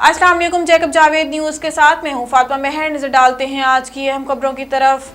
السلام علیکم، Jacob Javed news کے ساتھ میں ہوں فاطمہ مہر۔ نظر ڈالتے ہیں آج کی اہم خبروں کی طرف۔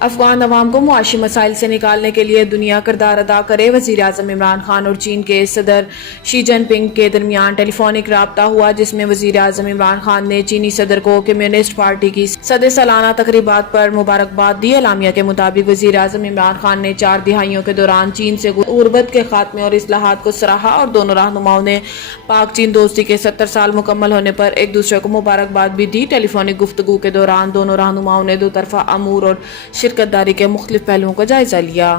افغان عوام کو معاشی مسائل سے نکالنے کے لیے دنیا کردار ادا کرے، وزیر اعظم عمران خان اور چین کے صدر شی جن پنگ کے درمیان ٹیلی فونک رابطہ ہوا، جس میں وزیر اعظم عمران خان نے چینی صدر کو کمیونسٹ پارٹی کی 100 سالانہ تقریبات پر مبارکباد دی۔ اعلامیہ کے مطابق وزیر اعظم عمران خان نے 4 دہائیوں کے دوران چین سے غربت کے خاتمے اور اصلاحات کو سراہا اور دونوں رہنماؤں نے پاک چین دوستی کے 70 سال مکمل ہونے پر ایک دوسرے کو مبارکباد بھی دی۔ ٹیلی فونک گفتگو کے دوران دونوں رہنماؤں نے دو طرفہ امور اور شراکت داری کے مختلف پہلوؤں کا جائزہ لیا۔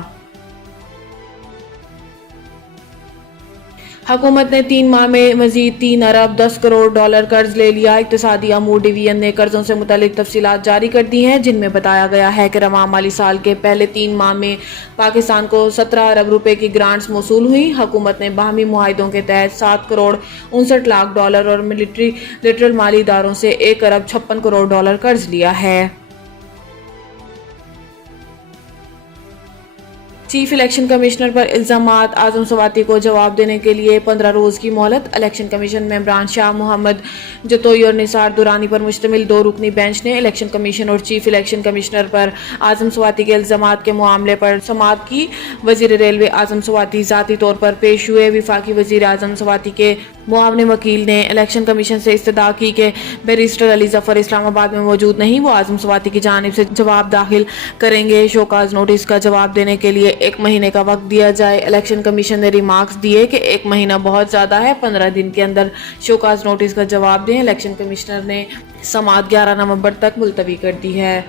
حکومت نے 3 ماہ میں مزید 3 ارب 10 کروڑ ڈالر قرض لے لیا۔ اقتصادی امور ڈویژن نے قرضوں سے متعلق تفصیلات جاری کر دی ہیں، جن میں بتایا گیا ہے کہ رواں مالی سال کے پہلے 3 ماہ میں پاکستان کو 17 ارب روپے کی گرانٹس موصول ہوئیں۔ حکومت نے باہمی معاہدوں کے تحت 7 کروڑ 59 لاکھ ڈالر اور ملٹری لٹرل مالی اداروں سے 1 ارب 56 کروڑ ڈالر قرض لیا ہے۔ چیف الیکشن کمشنر پر الزامات، اعظم سواتی کو جواب دینے کے لیے 15 روز کی مہلت۔ الیکشن کمیشن ممبران شاہ محمد جتوئی اور نثار دورانی پر مشتمل 2 رکنی بینچ نے الیکشن کمیشن اور چیف الیکشن کمشنر پر اعظم سواتی کے الزامات کے معاملے پر سماعت کی۔ وزیر ریلوے اعظم سواتی ذاتی طور پر پیش ہوئے۔ وفاقی وزیر اعظم سواتی کے معاون وکیل نے الیکشن کمیشن سے استدعا کی کہ بیرسٹر علی ظفر اسلام آباد میں موجود نہیں، وہ اعظم سواتی کی جانب سے جواب داخل کریں گے۔ شوکاز نوٹس کا جواب دینے کے لیے 1 مہینے کا وقت دیا جائے۔ الیکشن کمیشن نے ریمارکس دیے کہ 1 مہینہ بہت زیادہ ہے، 15 دن کے اندر شوکاز نوٹس کا جواب دیں۔ الیکشن کمشنر نے سماعت 11 نومبر تک ملتوی کر دی ہے۔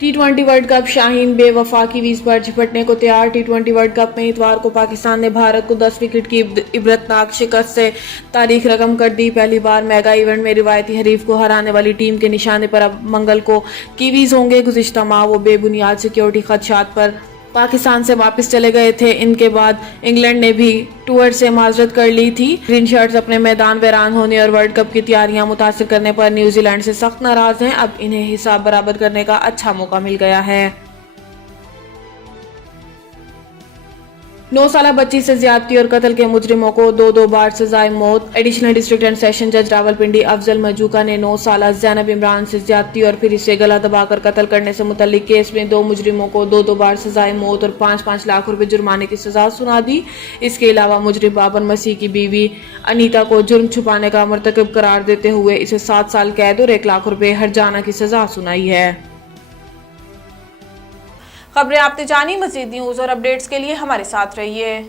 T20 ورلڈ کپ شاہین بے وفا کیویز پر جھپٹنے کو تیار۔ T20 ورلڈ کپ میں اتوار کو پاکستان نے بھارت کو 10 وکٹ کی عبرتناک شکست سے تاریخ رقم کر دی۔ پہلی بار میگا ایونٹ میں روایتی حریف کو ہرانے والی ٹیم کے نشانے پر اب منگل کو کیویز ہوں گے۔ گزشتہ ماہ وہ بے بنیاد سیکیورٹی خدشات پر پاکستان سے واپس چلے گئے تھے۔ ان کے بعد انگلینڈ نے بھی ٹور سے معذرت کر لی تھی۔ گرین شرٹس اپنے میدان ویران ہونے اور ورلڈ کپ کی تیاریاں متاثر کرنے پر نیوزی لینڈ سے سخت ناراض ہیں۔ اب انہیں حساب برابر کرنے کا اچھا موقع مل گیا ہے۔ 9 سالہ بچی سے زیادتی اور قتل کے مجرموں کو 2 بار سزائے موت۔ ایڈیشنل ڈسٹرکٹ اینڈ سیشن جج راولپنڈی افضل مجوکا نے 9 سالہ زینب عمران سے زیادتی اور پھر اسے گلا دبا کر قتل کرنے سے متعلق کیس میں 2 مجرموں کو 2 بار سزائے موت اور 5-5 لاکھ روپے جرمانے کی سزا سنا دی۔ اس کے علاوہ مجرم بابر مسیح کی بیوی انیتا کو جرم چھپانے کا مرتکب قرار دیتے ہوئے اسے 7 سال قید اور 1 لاکھ روپے ہرجانہ کی سزا سنائی ہے۔ خبریں آپ نے جانی، مزید نیوز اور اپڈیٹس کے لیے ہمارے ساتھ رہیے۔